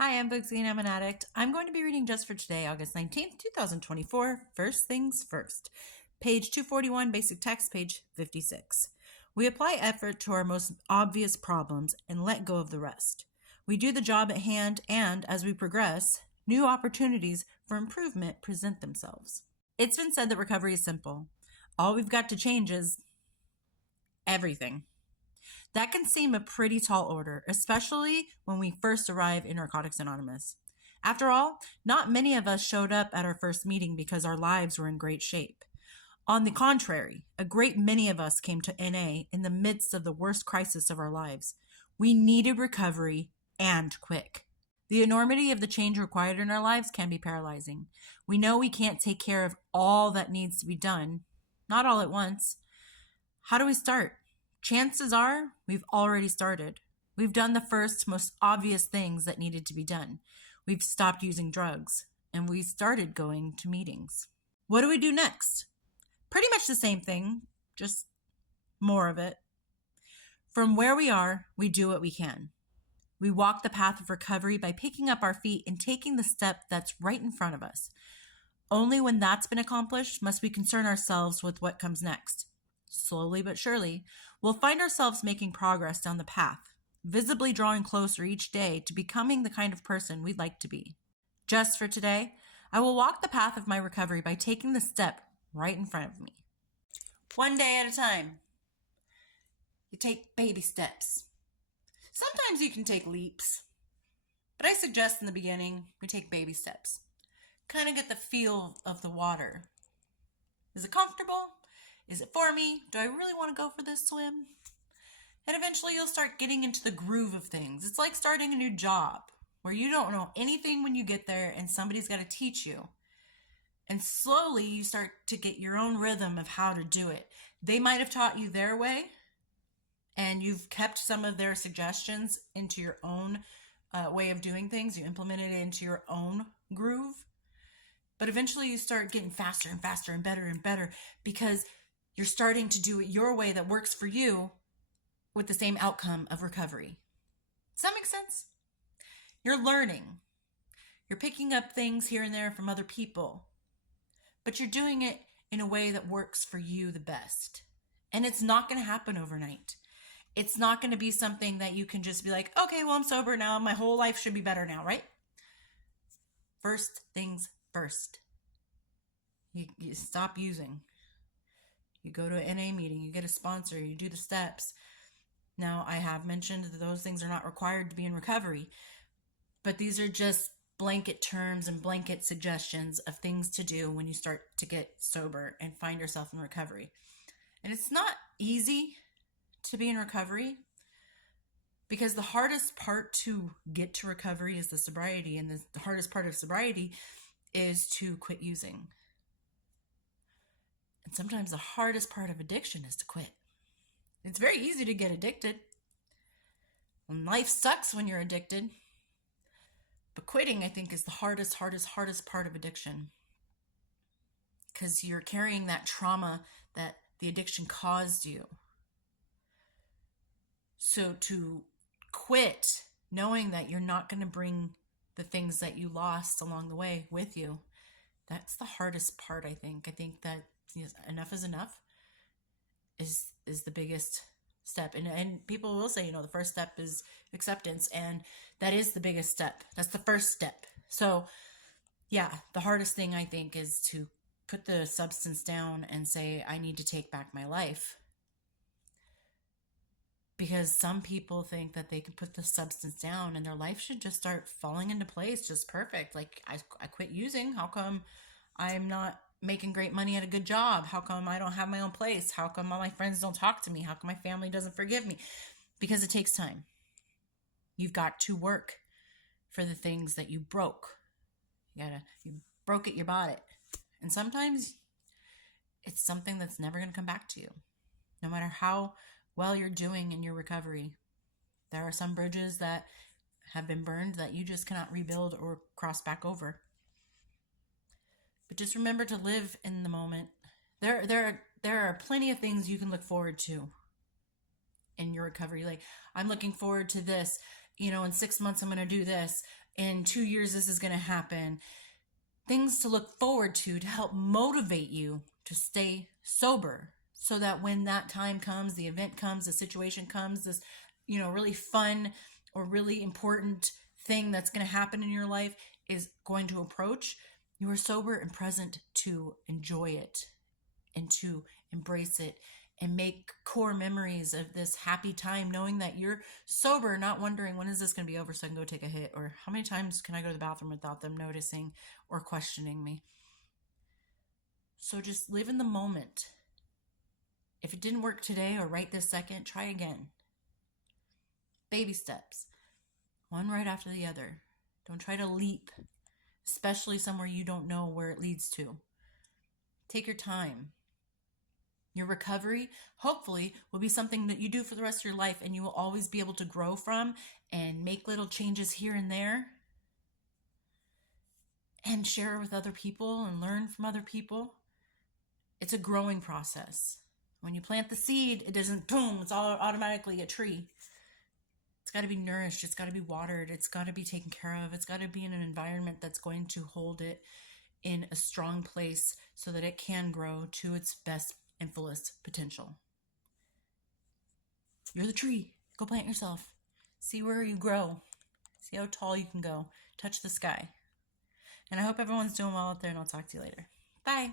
Hi, I'm Bugsy and I'm an addict. I'm going to be reading just for today, August 19th, 2024. First things first. Page 241, basic text, page 56. We apply effort to our most obvious problems and let go of the rest. We do the job at hand, and as we progress, new opportunities for improvement present themselves. It's been said that recovery is simple. All we've got to change is everything. That can seem a pretty tall order, especially when we first arrive in Narcotics Anonymous. After all, not many of us showed up at our first meeting because our lives were in great shape. On the contrary, a great many of us came to NA in the midst of the worst crisis of our lives. We needed recovery and quick. The enormity of the change required in our lives can be paralyzing. We know we can't take care of all that needs to be done, not all at once. How do we start? Chances are we've already started. We've done the first, most obvious things that needed to be done. We've stopped using drugs, and we started going to meetings. What do we do next? Pretty much the same thing, just more of it. From where we are, we do what we can. We walk the path of recovery by picking up our feet and taking the step that's right in front of us. Only when that's been accomplished must we concern ourselves with what comes next. Slowly but surely, we'll find ourselves making progress down the path, visibly drawing closer each day to becoming the kind of person we'd like to be. Just for today, I will walk the path of my recovery by taking the step right in front of me. One day at a time. You take baby steps. Sometimes you can take leaps, but I suggest in the beginning we take baby steps. Kind of get the feel of the water. Is it comfortable? Is it for me? Do I really want to go for this swim? And eventually you'll start getting into the groove of things. It's like starting a new job where you don't know anything when you get there and somebody's got to teach you. And slowly you start to get your own rhythm of how to do it. They might have taught you their way and you've kept some of their suggestions into your own way of doing things. You implemented it into your own groove. But eventually you start getting faster and faster and better because you're starting to do it your way that works for you with the same outcome of recovery. Does that make sense? You're learning. You're picking up things here and there from other people, but you're doing it in a way that works for you the best. And it's not going to happen overnight. It's not going to be something that you can just be like, okay, well, I'm sober now. My whole life should be better now, right? First things first. You stop using. You go to an NA meeting, you get a sponsor, you do the steps. Now, I have mentioned that those things are not required to be in recovery, but these are just blanket terms and blanket suggestions of things to do when you start to get sober and find yourself in recovery. And it's not easy to be in recovery because the hardest part to get to recovery is the sobriety, and the hardest part of sobriety is to quit using. And sometimes the hardest part of addiction is to quit. It's very easy to get addicted. And life sucks when you're addicted. But quitting, I think, is the hardest part of addiction. Because you're carrying that trauma that the addiction caused you. So to quit, knowing that you're not going to bring the things that you lost along the way with you, that's the hardest part, I think. I think that enough is enough is the biggest step. And people will say, the first step is acceptance. And that is the biggest step. That's the first step. So yeah, the hardest thing I think is to put the substance down and say, I need to take back my life. Because some people think that they can put the substance down and their life should just start falling into place, just perfect. Like, I quit using. How come I'm not making great money at a good job? How come I don't have my own place? How come all my friends don't talk to me? How come my family doesn't forgive me? Because it takes time. You've got to work for the things that you broke. You broke it, you bought it. And sometimes it's something that's never going to come back to you. No matter how well you're doing in your recovery, there are some bridges that have been burned that you just cannot rebuild or cross back over. But just remember to live in the moment. There are plenty of things you can look forward to in your recovery. Like, I'm looking forward to this. in 6 months I'm going to do this, in 2 years this is going to happen. Things to look forward to help motivate you to stay sober, so that when that time comes, the event comes, the situation comes, this really fun or really important thing that's going to happen in your life is going to approach, you are sober and present to enjoy it and to embrace it and make core memories of this happy time, knowing that you're sober, not wondering when is this going to be over so I can go take a hit, or how many times can I go to the bathroom without them noticing or questioning me. So just live in the moment. If it didn't work today or right this second, try again. Baby steps, one right after the other. Don't try to leap, especially somewhere you don't know where it leads to. Take your time. Your recovery, hopefully, will be something that you do for the rest of your life, and you will always be able to grow from and make little changes here and there and share with other people and learn from other people. It's a growing process. When you plant the seed, it doesn't boom, it's all automatically a tree. It's got to be nourished, it's got to be watered, it's got to be taken care of, it's got to be in an environment that's going to hold it in a strong place so that it can grow to its best and fullest potential. You're the tree. Go plant yourself. See where you grow. See how tall you can go. Touch the sky. And I hope everyone's doing well out there, and I'll talk to you later. Bye.